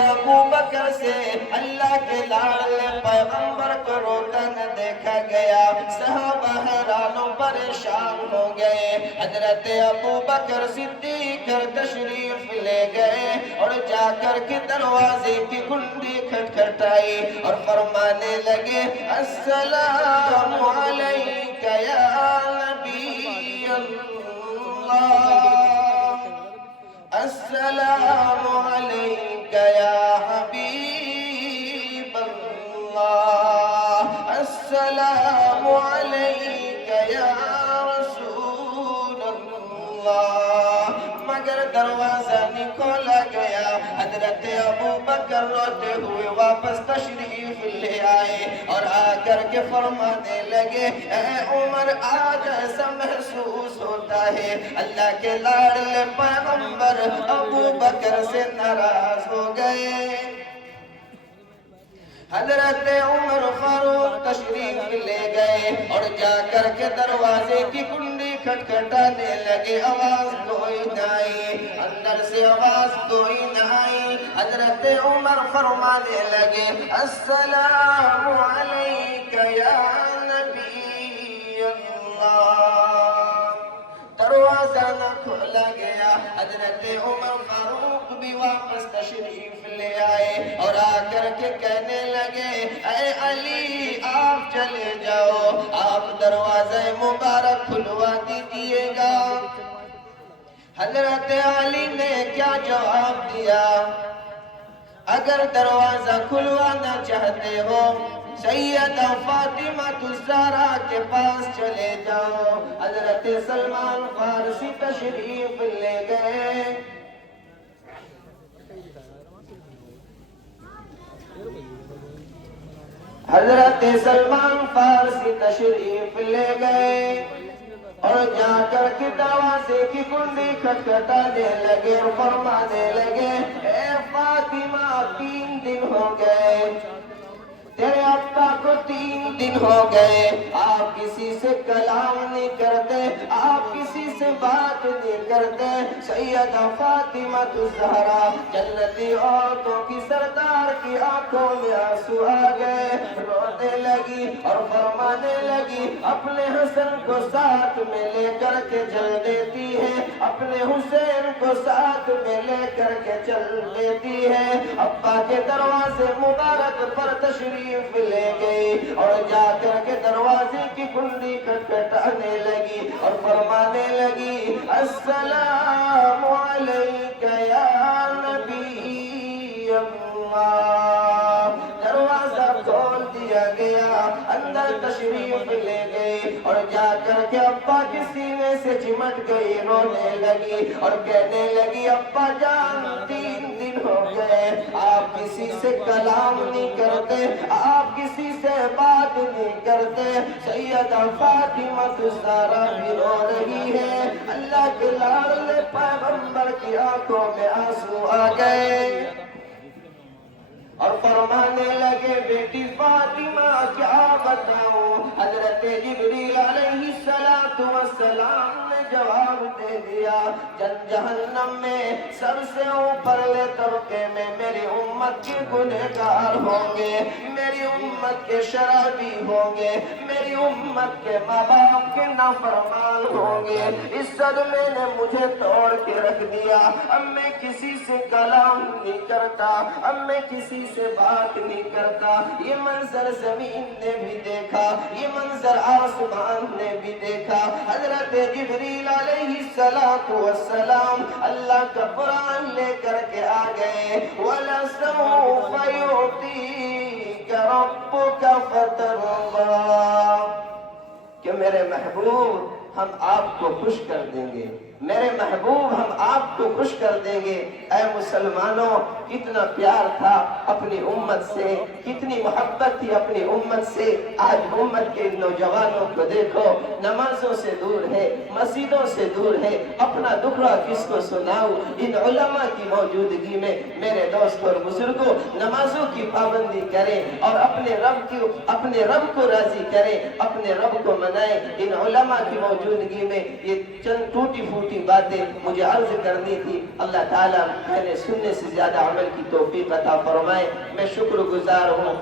ابو بکر سے اللہ کے لاڈلے پیغمبر کو روتا نہ دیکھا گیا۔ صحابہ حیران و پریشان ہو گئے۔ حضرت ابو بکر صدیق تشریف لے گئے اور جا کر کے دروازے کی کنڈی کھٹکھٹائی اور فرمانے لگے السلام علیک یا نبی اللہ، السلام علیک یا حبیب اللہ، السلام علیک یا رسول اللہ، مگر دروازہ نہیں کھولا گیا۔ حضرت ابو بکر روتے ہوئے واپس تشریف لے آئے اور آ کر کے فرمانے لگے اے عمر آج ایسا محسوس ہوتا ہے اللہ کے لاڈلے پیغمبر ابو بکر سے ناراض ہو گئے۔ حضرت عمر فاروق تشریف لے گئے اور جا کر کے دروازے کی کنڈی کھٹکھٹانے لگے، آواز کوئی نہ آئی، اندر سے آواز کوئی نہ آئی۔ حضرت عمر فرمانے لگے السلام علیک یا نبی اللہ، دروازہ نہ کھولا گیا۔ حضرت عمر فاروق بھی واپس تشریف لے آئے اور آ کر کے کہنے لگے اے علی آپ چلے جاؤ، آپ دروازہ مبارک کھلوا دیجئے گا۔ حضرت علی نے کیا جواب دیا؟ اگر دروازہ کھلوانا چاہتے ہو سیدہ فاطمہ الزہرا کے پاس چلے جاؤ۔ حضرت سلمان فارسی تشریف لے گئے۔ حضرت سلمان فارسی تشریف لے گئے اور جا کر کے دروازے کی کنڈی کھٹکھٹانے لگے اور فرمانے لگے اے فاطمہ 3 دن ہو گئے، تیرے ابا کو 3 دن ہو گئے، آپ کسی سے کلام نہیں کرتے، آپ کسی سے بات نہیں کرتے۔ سیدہ فاطمہ الزہرا جنتی عورتوں کی سردار کی آنکھوں میں آنسو آ گئے، رونے لگی اور فرمانے لگی اپنے حسن کو ساتھ میں لے کر کے چل دیتی ہے، اپنے حسین کو ساتھ میں لے کر کے چل دیتی ہے۔ ابا کے دروازے مبارک پر تشریف لے گئی اور جا کر کے دروازے کی کنڈی کھٹکھٹانے لگی اور فرمانے لگی السلام علیک یا نبی اللہ، دروازہ کھول دیا گیا، اندر تشریف لے گئی اور جا کر کے ابا کے سینے سے چمٹ گئی، رونے لگی اور کہنے لگی ابا جان 3 دن ہو گئے، آپ کسی سے کلام نہیں کرتے، آپ کسی سے بات نہیں کرتے۔ سیدہ فاطمہ الزہرا بھی رو رہی ہے، اللہ کے لاڈلے پیغمبر کی آنکھوں میں آنسو آ گئے اور فرمانے لگے بیٹی فاطمہ کیا بتاؤں؟ حضرت جبریل علیہ السلام نے جواب دے دیا جہنم میں سب سے اوپرلے طبقے میں میری امت کے گنہگار ہوں گے، میری امت کے شرابی ہوں گے، میری امت کے ماں باپ کے نافرمان ہوں گے۔ اس صدمے نے مجھے توڑ کے رکھ دیا، اب میں کسی سے کلام نہیں کرتا، اب میں کسی سے بات نہیں کرتا۔ یہ منظر زمین نے بھی دیکھا، یہ منظر آسمان نے بھی دیکھا۔ حضرت جبریل علیہ السلام اللہ کا قرآن لے کر کے آ گئے وَلَسَوْفَ يُعْطِيكَ رَبُّكَ فَتَرْضَىٰ، کہ میرے محبوب ہم آپ کو خوش کر دیں گے، میرے محبوب ہم آپ کو خوش کر دیں گے۔ اے مسلمانوں کتنا پیار تھا اپنی امت سے، کتنی محبت تھی اپنی امت سے۔ آج امت کے نوجوانوں کو دیکھو، نمازوں سے دور ہے، مسجدوں سے دور ہے، اپنا دکھڑا کس کو سناؤ؟ ان علماء کی موجودگی میں میرے دوست اور بزرگوں نمازوں کی پابندی کریں اور اپنے رب کو راضی کریں، اپنے رب کو منائیں۔ ان علماء کی موجودگی میں یہ چند ٹوٹی پھوٹی چھوٹی باتیں مجھے عرض کرنی تھی. اللہ تعالیٰ میں نے سننے سے زیادہ عمل کی توفیق عطا فرمائے. میں شکر گزار ہوں